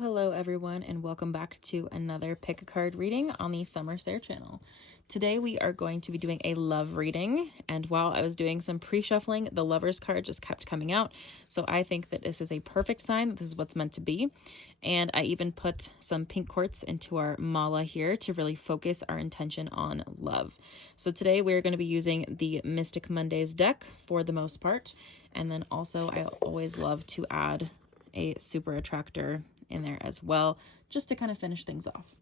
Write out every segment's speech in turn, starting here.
Hello everyone, and welcome back to another pick a card reading on the Summer Sarah channel. Today we are going to be doing a love reading, and while I was doing some pre-shuffling, the Lovers card just kept coming out, so I think that this is a perfect sign that this is what's meant to be. And I even put some pink quartz into our mala here to really focus our intention on love. So today we're going to be using the Mystic Mondays deck for the most part, and then also I always love to add a super attractor in there as well, just to kind of finish things off.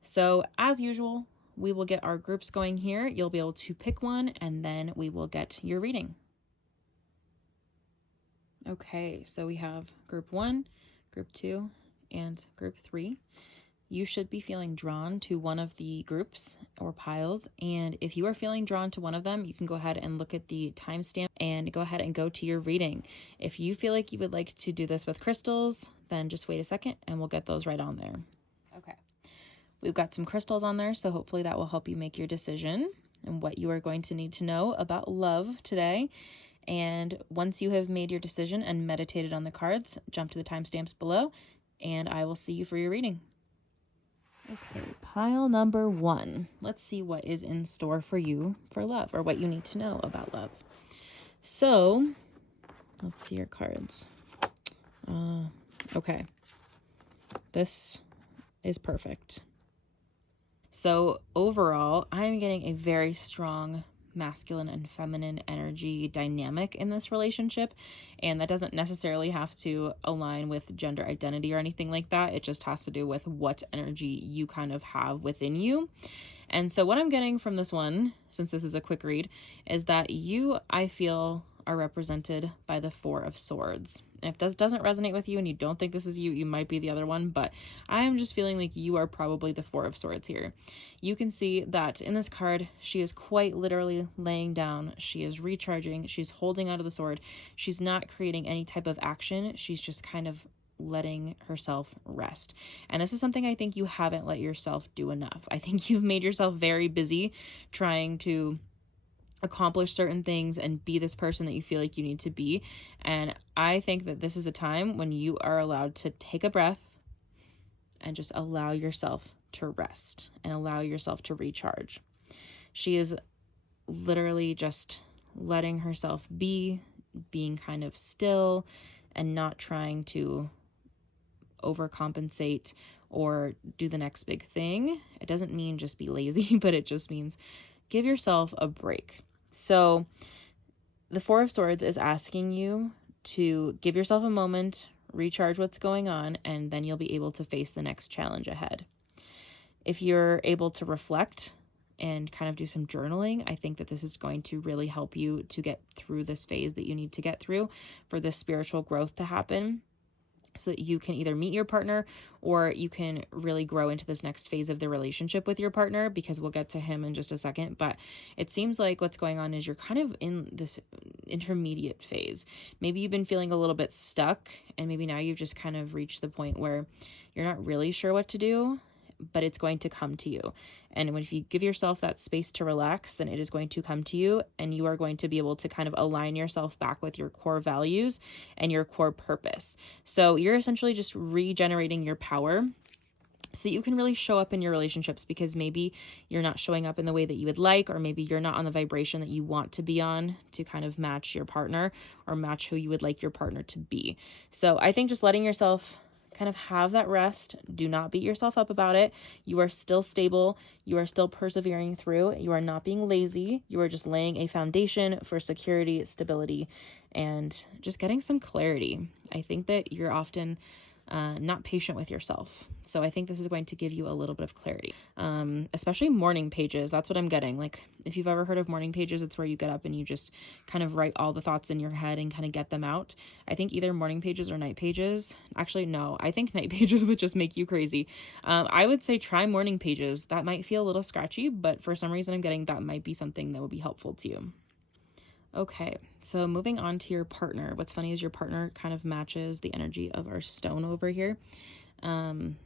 So as usual, we will get our groups going here. You'll be able to pick one and then we will get your reading. Okay, so we have group 1, group 2, and group 3. You should be feeling drawn to one of the groups or piles, and if you are feeling drawn to one of them, you can go ahead and look at the timestamp and go ahead and go to your reading. If you feel like you would like to do this with crystals, then just wait a second and we'll get those right on there. Okay, we've got some crystals on there, so hopefully that will help you make your decision and what you are going to need to know about love today. And once you have made your decision and meditated on the cards, jump to the timestamps below and I will see you for your reading. Okay, pile number 1. Let's see what is in store for you for love, or what you need to know about love. So, let's see your cards. Okay, this is perfect. So overall, I'm getting a very strong masculine and feminine energy dynamic in this relationship, and that doesn't necessarily have to align with gender identity or anything like that. It just has to do with what energy you kind of have within you. And so what I'm getting from this one, since this is a quick read, is that you, I feel, are represented by the 4 of Swords. And if this doesn't resonate with you and you don't think this is you, you might be the other one, but I am just feeling like you are probably the 4 of Swords here. You can see that in this card, she is quite literally laying down. She is recharging. She's holding onto the sword. She's not creating any type of action. She's just kind of letting herself rest. And this is something I think you haven't let yourself do enough. I think you've made yourself very busy trying to accomplish certain things and be this person that you feel like you need to be. And I think that this is a time when you are allowed to take a breath and just allow yourself to rest and allow yourself to recharge. She is literally just letting herself be, being kind of still and not trying to overcompensate or do the next big thing. It doesn't mean just be lazy, but it just means give yourself a break. So the 4 of Swords is asking you to give yourself a moment, recharge what's going on, and then you'll be able to face the next challenge ahead. If you're able to reflect and kind of do some journaling, I think that this is going to really help you to get through this phase that you need to get through for this spiritual growth to happen, so that you can either meet your partner or you can really grow into this next phase of the relationship with your partner, because we'll get to him in just a second. But it seems like what's going on is you're kind of in this intermediate phase. Maybe you've been feeling a little bit stuck, and maybe now you've just kind of reached the point where you're not really sure what to do, but it's going to come to you. And if you give yourself that space to relax, then it is going to come to you, and you are going to be able to kind of align yourself back with your core values and your core purpose. So you're essentially just regenerating your power so that you can really show up in your relationships, because maybe you're not showing up in the way that you would like, or maybe you're not on the vibration that you want to be on to kind of match your partner or match who you would like your partner to be. So I think just letting yourself kind of have that rest. Do not beat yourself up about it. You are still stable. You are still persevering through. You are not being lazy. You are just laying a foundation for security, stability, and just getting some clarity. I think that you're often not patient with yourself. So I think this is going to give you a little bit of clarity, especially morning pages. That's what I'm getting. Like, if you've ever heard of morning pages, it's where you get up and you just kind of write all the thoughts in your head and kind of get them out. I think either morning pages or night pages. Actually, no, I think night pages would just make you crazy. I would say try morning pages. That might feel a little scratchy, but for some reason I'm getting that might be something that would be helpful to you. Okay, so moving on to your partner. What's funny is your partner kind of matches the energy of our stone over here. Some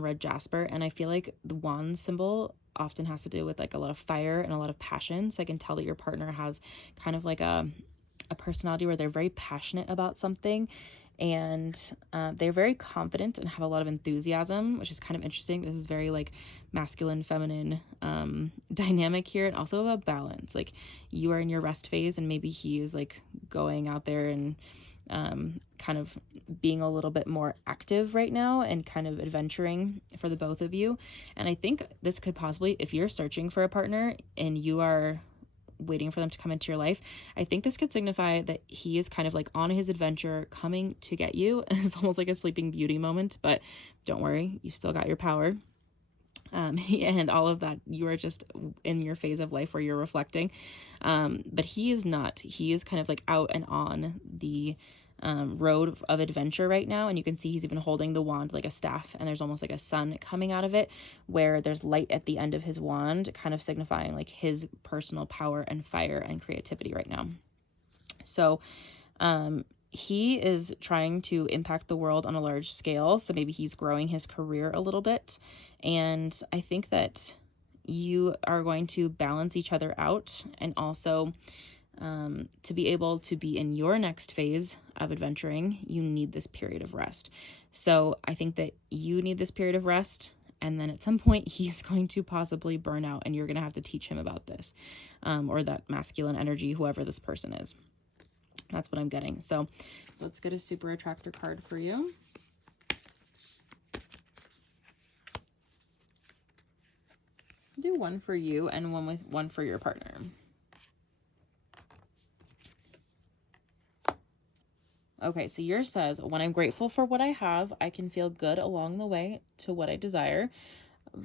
red jasper, and I feel like the wand symbol often has to do with like a lot of fire and a lot of passion. So I can tell that your partner has kind of like a personality where they're very passionate about something, and they're very confident and have a lot of enthusiasm, which is kind of interesting. This is very like masculine, feminine dynamic here, and also about balance. Like you are in your rest phase, and maybe he is like going out there and kind of being a little bit more active right now and kind of adventuring for the both of you. And I think this could possibly, if you're searching for a partner and you are waiting for them to come into your life, I think this could signify that he is kind of like on his adventure coming to get you. It's almost like a Sleeping Beauty moment, but don't worry, you still got your power. And all of that, you are just in your phase of life where you're reflecting. But he is not. He is kind of like out and on the road of adventure right now. And you can see he's even holding the wand like a staff, and there's almost like a sun coming out of it, where there's light at the end of his wand, kind of signifying like his personal power and fire and creativity right now. So, he is trying to impact the world on a large scale. So maybe he's growing his career a little bit. And I think that you are going to balance each other out, and also to be able to be in your next phase of adventuring, you need this period of rest. So I think that you need this period of rest. And then at some point, he's going to possibly burn out, and you're going to have to teach him about this, or that masculine energy, whoever this person is. That's what I'm getting. So let's get a super attractor card for you. Do one for you and one for your partner. Okay, so yours says, when I'm grateful for what I have, I can feel good along the way to what I desire.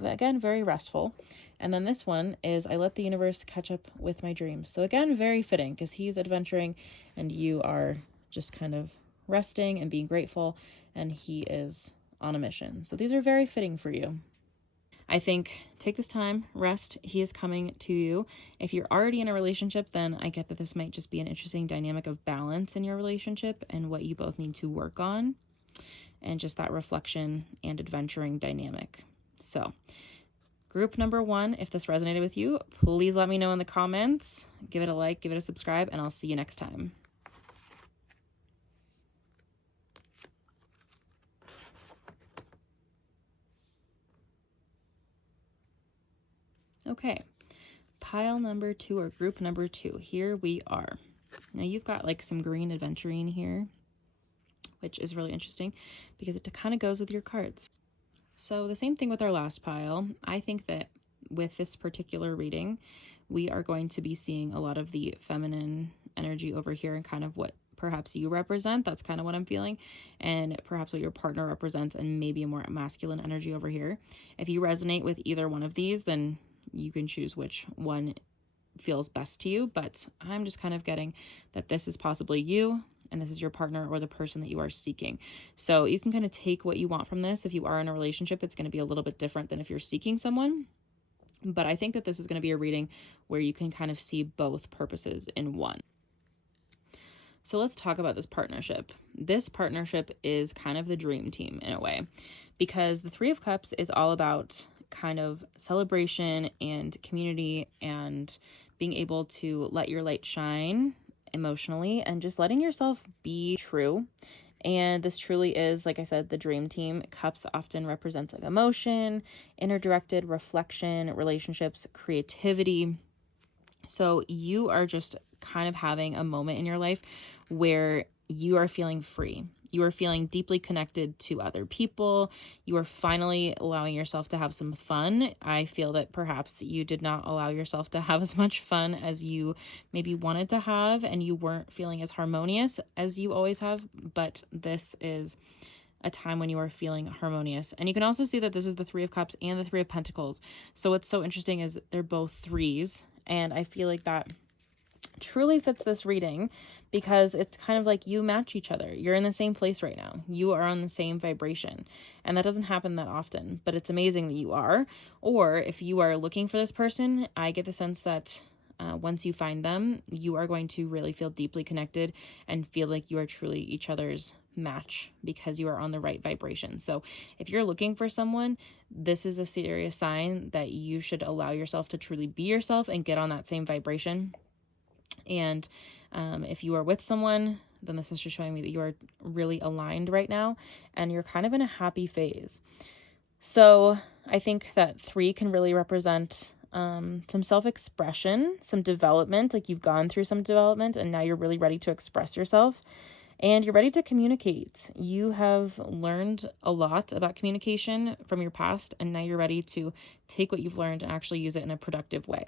Again, very restful. And then this one is, I let the universe catch up with my dreams. So again, very fitting, because he's adventuring and you are just kind of resting and being grateful, and he is on a mission. So these are very fitting for you. I think take this time, rest. He is coming to you. If you're already in a relationship, then I get that this might just be an interesting dynamic of balance in your relationship and what you both need to work on, and just that reflection and adventuring dynamic. So group number 1, if this resonated with you, please let me know in the comments. Give it a like, give it a subscribe, and I'll see you next time. Okay, pile number 2, or group number 2, here we are. Now you've got like some green adventuring here, which is really interesting because it kind of goes with your cards. So the same thing with our last pile. I think that with this particular reading, we are going to be seeing a lot of the feminine energy over here, and kind of what perhaps you represent. That's kind of what I'm feeling. And perhaps what your partner represents, and maybe a more masculine energy over here. If you resonate with either one of these, then you can choose which one feels best to you. But I'm just kind of getting that this is possibly you, and this is your partner or the person that you are seeking. So you can kind of take what you want from this. If you are in a relationship, it's going to be a little bit different than if you're seeking someone. But I think that this is going to be a reading where you can kind of see both purposes in one. So let's talk about this partnership. This partnership is kind of the dream team in a way, because the 3 of Cups is all about kind of celebration and community and being able to let your light shine emotionally and just letting yourself be true. And this truly is, like I said, the dream team. Cups often represents like emotion, inner directed reflection, relationships, creativity. So you are just kind of having a moment in your life where you are feeling free. You are feeling deeply connected to other people. You are finally allowing yourself to have some fun. I feel that perhaps you did not allow yourself to have as much fun as you maybe wanted to have, and you weren't feeling as harmonious as you always have. But this is a time when you are feeling harmonious. And you can also see that this is the 3 of Cups and the 3 of Pentacles. So what's so interesting is they're both 3s. And I feel like that truly fits this reading, because it's kind of like you match each other. You're in the same place right now. You are on the same vibration. And that doesn't happen that often, but it's amazing that you are. Or if you are looking for this person, I get the sense that once you find them, you are going to really feel deeply connected and feel like you are truly each other's match, because you are on the right vibration. So if you're looking for someone, this is a serious sign that you should allow yourself to truly be yourself and get on that same vibration. And if you are with someone, then this is just showing me that you are really aligned right now and you're kind of in a happy phase. So I think that 3 can really represent some self-expression, some development, like you've gone through some development and now you're really ready to express yourself and you're ready to communicate. You have learned a lot about communication from your past and now you're ready to take what you've learned and actually use it in a productive way.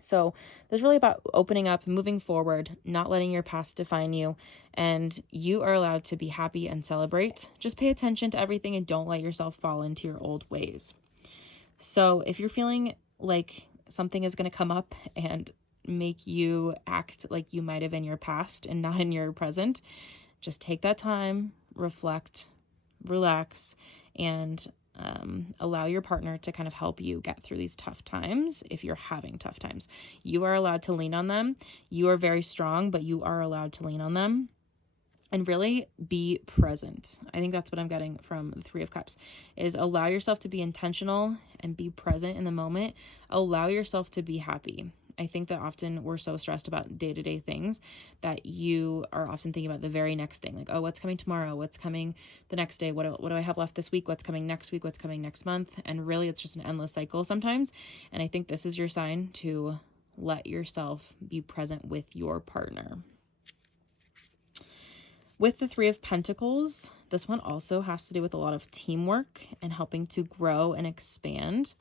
So this is really about opening up, moving forward, not letting your past define you, and you are allowed to be happy and celebrate. Just pay attention to everything and don't let yourself fall into your old ways. So if you're feeling like something is going to come up and make you act like you might have in your past and not in your present, just take that time, reflect, relax, and allow your partner to kind of help you get through these tough times. If you're having tough times, you are allowed to lean on them. You are very strong, but you are allowed to lean on them and really be present. I think that's what I'm getting from the 3 of Cups is allow yourself to be intentional and be present in the moment. Allow yourself to be happy. I think that often we're so stressed about day-to-day things that you are often thinking about the very next thing. Like, oh, what's coming tomorrow? What's coming the next day? What do I have left this week? What's coming next week? What's coming next month? And really, it's just an endless cycle sometimes. And I think this is your sign to let yourself be present with your partner. With the 3 of Pentacles, this one also has to do with a lot of teamwork and helping to grow and expand.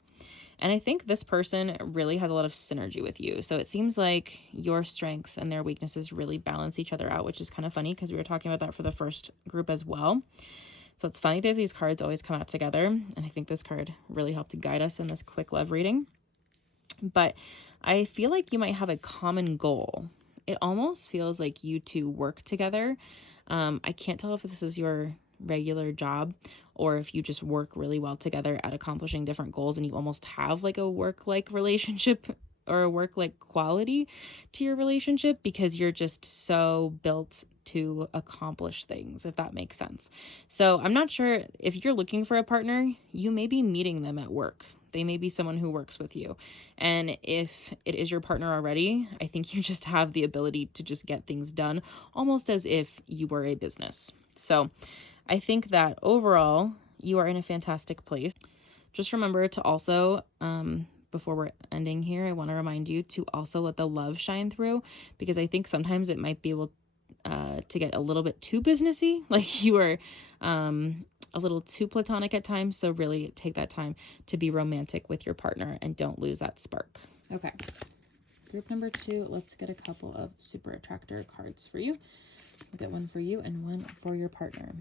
And I think this person really has a lot of synergy with you. So it seems like your strengths and their weaknesses really balance each other out, which is kind of funny because we were talking about that for the first group as well. So it's funny that these cards always come out together. And I think this card really helped to guide us in this quick love reading. But I feel like you might have a common goal. It almost feels like you two work together. I can't tell if this is your regular job or if you just work really well together at accomplishing different goals and you almost have like a work-like relationship or a work-like quality to your relationship because you're just so built to accomplish things, if that makes sense. So I'm not sure if you're looking for a partner, you may be meeting them at work. They may be someone who works with you. And if it is your partner already, I think you just have the ability to just get things done almost as if you were a business. So I think that overall, you are in a fantastic place. Just remember to also, before we're ending here, I want to remind you to also let the love shine through because I think sometimes it might be able to get a little bit too businessy, like you are a little too platonic at times. So really take that time to be romantic with your partner and don't lose that spark. Okay. Group number 2, let's get a couple of super attractor cards for you. We'll get one for you and one for your partner.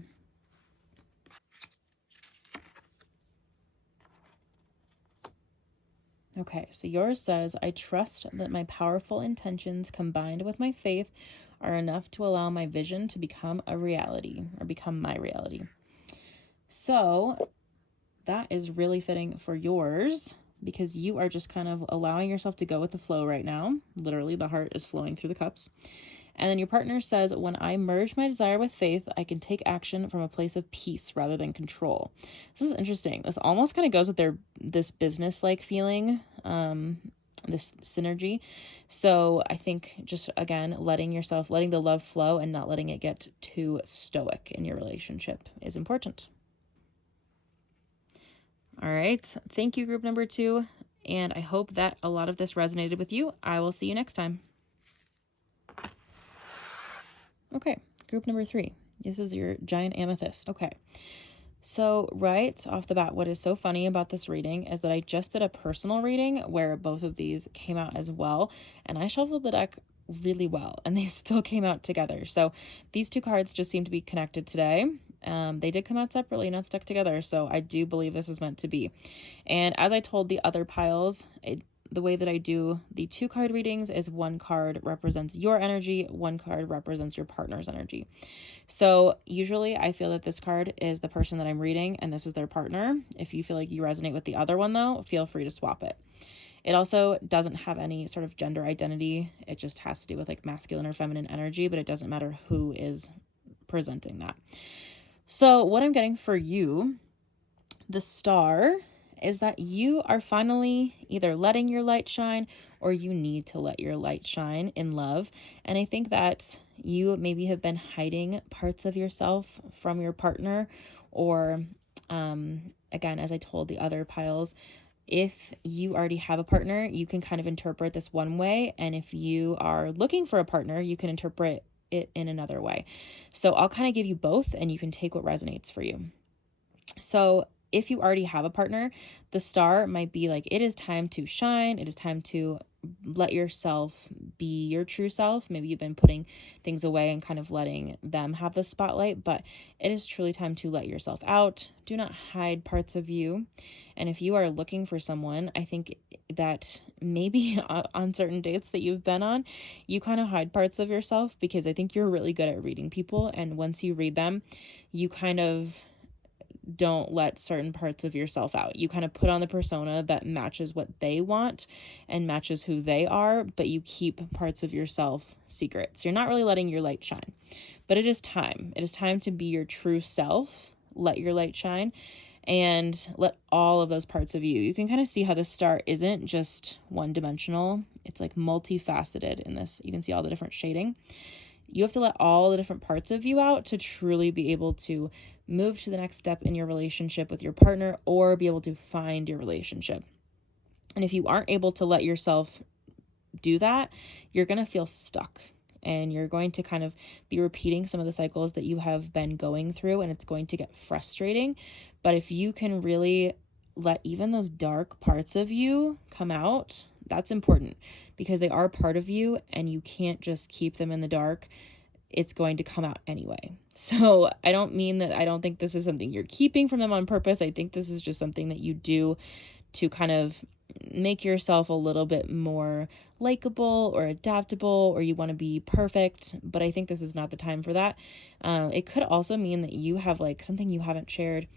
Okay, so yours says, I trust that my powerful intentions combined with my faith are enough to allow my vision to become a reality or become my reality. So that is really fitting for yours because you are just kind of allowing yourself to go with the flow right now. Literally, the heart is flowing through the cups. And then your partner says, when I merge my desire with faith, I can take action from a place of peace rather than control. This is interesting. This almost kind of goes with this business-like feeling, this synergy. So I think just, again, letting the love flow and not letting it get too stoic in your relationship is important. All right. Thank you, group number 2. And I hope that a lot of this resonated with you. I will see you next time. Okay, group number 3. This is your giant amethyst. Okay, so right off the bat, what is so funny about this reading is that I just did a personal reading where both of these came out as well, and I shuffled the deck really well, and they still came out together. So these 2 cards just seem to be connected today. They did come out separately, not stuck together, so I do believe this is meant to be. And as I told the other piles, the way that I do the 2 card readings is 1 card represents your energy, 1 card represents your partner's energy. So usually I feel that this card is the person that I'm reading and this is their partner. If you feel like you resonate with the other one though, feel free to swap it. It also doesn't have any sort of gender identity. It just has to do with like masculine or feminine energy, but it doesn't matter who is presenting that. So what I'm getting for you, the star is that you are finally either letting your light shine or you need to let your light shine in love. And I think that you maybe have been hiding parts of yourself from your partner, or again, as I told the other piles, if you already have a partner, you can kind of interpret this one way. And if you are looking for a partner, you can interpret it in another way. So I'll kind of give you both and you can take what resonates for you. So if you already have a partner, the star might be like, it is time to shine. It is time to let yourself be your true self. Maybe you've been putting things away and kind of letting them have the spotlight, but it is truly time to let yourself out. Do not hide parts of you. And if you are looking for someone, I think that maybe on certain dates that you've been on, you kind of hide parts of yourself, because I think you're really good at reading people. And once you read them, you kind of don't let certain parts of yourself out. You kind of put on the persona that matches what they want and matches who they are, but you keep parts of yourself secret. So you're not really letting your light shine. But it is time. It is time to be your true self. Let your light shine and let all of those parts of you. You can kind of see how the star isn't just one dimensional. It's like multifaceted in this. You can see all the different shading. You have to let all the different parts of you out to truly be able to move to the next step in your relationship with your partner, or be able to find your relationship. And if you aren't able to let yourself do that, you're going to feel stuck, and you're going to kind of be repeating some of the cycles that you have been going through, and it's going to get frustrating. But if you can really let even those dark parts of you come out, that's important, because they are part of you and you can't just keep them in the dark. It's going to come out anyway. So I don't mean that I don't think this is something you're keeping from them on purpose. I think this is just something that you do to kind of make yourself a little bit more likable or adaptable, or you want to be perfect. But I think this is not the time for that. It could also mean that you have like something you haven't shared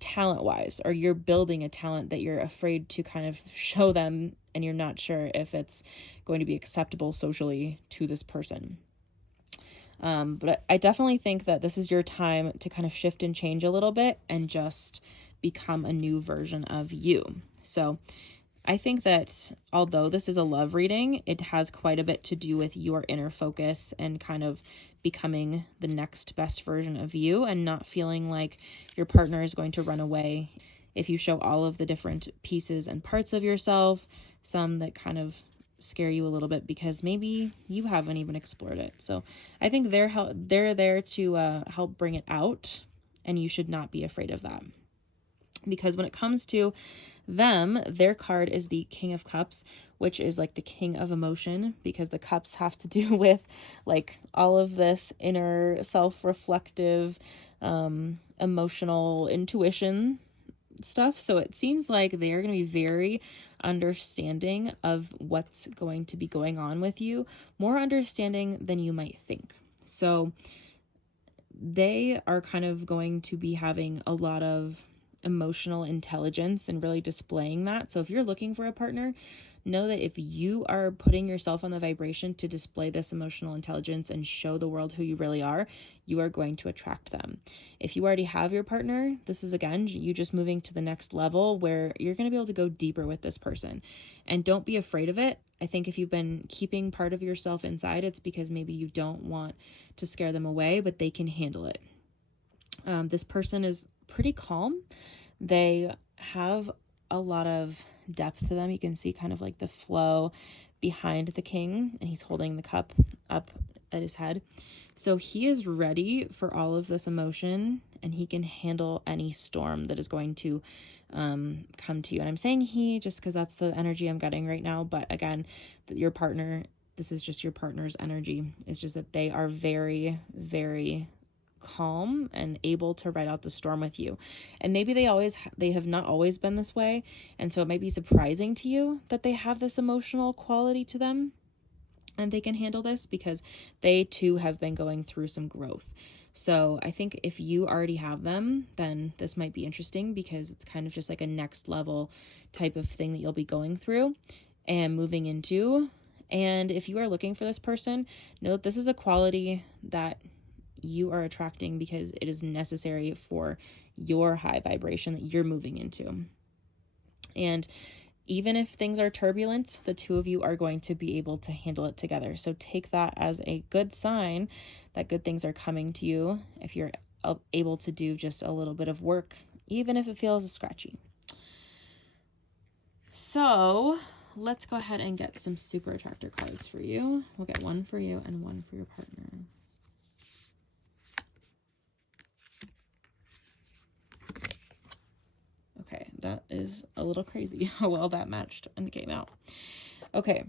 talent wise, or you're building a talent that you're afraid to kind of show them, and you're not sure if it's going to be acceptable socially to this person. But I definitely think that this is your time to kind of shift and change a little bit and just become a new version of you. So I think that although this is a love reading, it has quite a bit to do with your inner focus and kind of becoming the next best version of you, and not feeling like your partner is going to run away if you show all of the different pieces and parts of yourself, some that kind of scare you a little bit because maybe you haven't even explored it. So I think they're there to help bring it out, and you should not be afraid of that. Because when it comes to them, their card is the King of Cups, which is like the king of emotion, because the cups have to do with like all of this inner self-reflective, emotional intuition stuff. So it seems like they're going to be very understanding of what's going to be going on with you, more understanding than you might think. So they are kind of going to be having a lot of emotional intelligence and really displaying that. So if you're looking for a partner, know that if you are putting yourself on the vibration to display this emotional intelligence and show the world who you really are, you are going to attract them. If you already have your partner, this is again you just moving to the next level where you're going to be able to go deeper with this person. And don't be afraid of it. I think if you've been keeping part of yourself inside, it's because maybe you don't want to scare them away, but they can handle it. This person is pretty calm. They have a lot of depth to them. You can see kind of like the flow behind the king, and he's holding the cup up at his head. So he is ready for all of this emotion, and he can handle any storm that is going to come to you. And I'm saying he just because that's the energy I'm getting right now. But again, your partner, this is just your partner's energy. It's just that they are very, very calm and able to ride out the storm with you. And maybe they have not always been this way, and so it might be surprising to you that they have this emotional quality to them and they can handle this, because they too have been going through some growth. So I think if you already have them, then this might be interesting, because it's kind of just like a next level type of thing that you'll be going through and moving into. And if you are looking for this person, note this is a quality that you are attracting because it is necessary for your high vibration that you're moving into. And even if things are turbulent, the two of you are going to be able to handle it together. So take that as a good sign that good things are coming to you if you're able to do just a little bit of work, even if it feels scratchy. So let's go ahead and get some super attractor cards for you. We'll get one for you and one for your partner. Okay, that is a little crazy how well that matched and came out. Okay,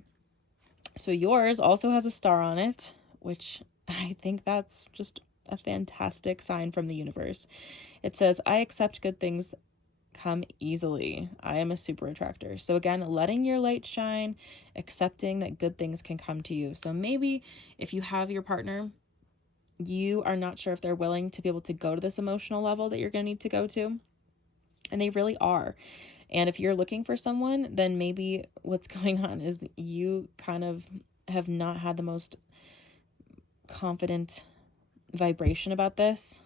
so yours also has a star on it, which I think that's just a fantastic sign from the universe. It says, I accept good things come easily. I am a super attractor. So again, letting your light shine, accepting that good things can come to you. So maybe if you have your partner, you are not sure if they're willing to be able to go to this emotional level that you're going to need to go to. And they really are. And if you're looking for someone, then maybe what's going on is you kind of have not had the most confident vibration about this.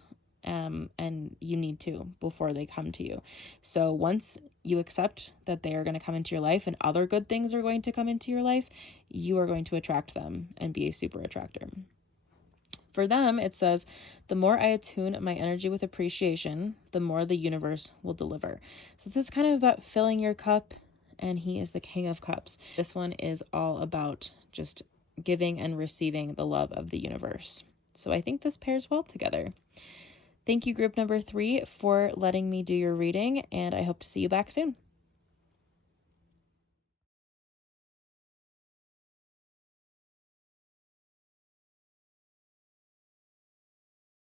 And you need to before they come to you. So once you accept that they are going to come into your life and other good things are going to come into your life, you are going to attract them and be a super attractor. For them, it says, the more I attune my energy with appreciation, the more the universe will deliver. So this is kind of about filling your cup, and he is the King of Cups. This one is all about just giving and receiving the love of the universe. So I think this pairs well together. Thank you, group number 3, for letting me do your reading, and I hope to see you back soon.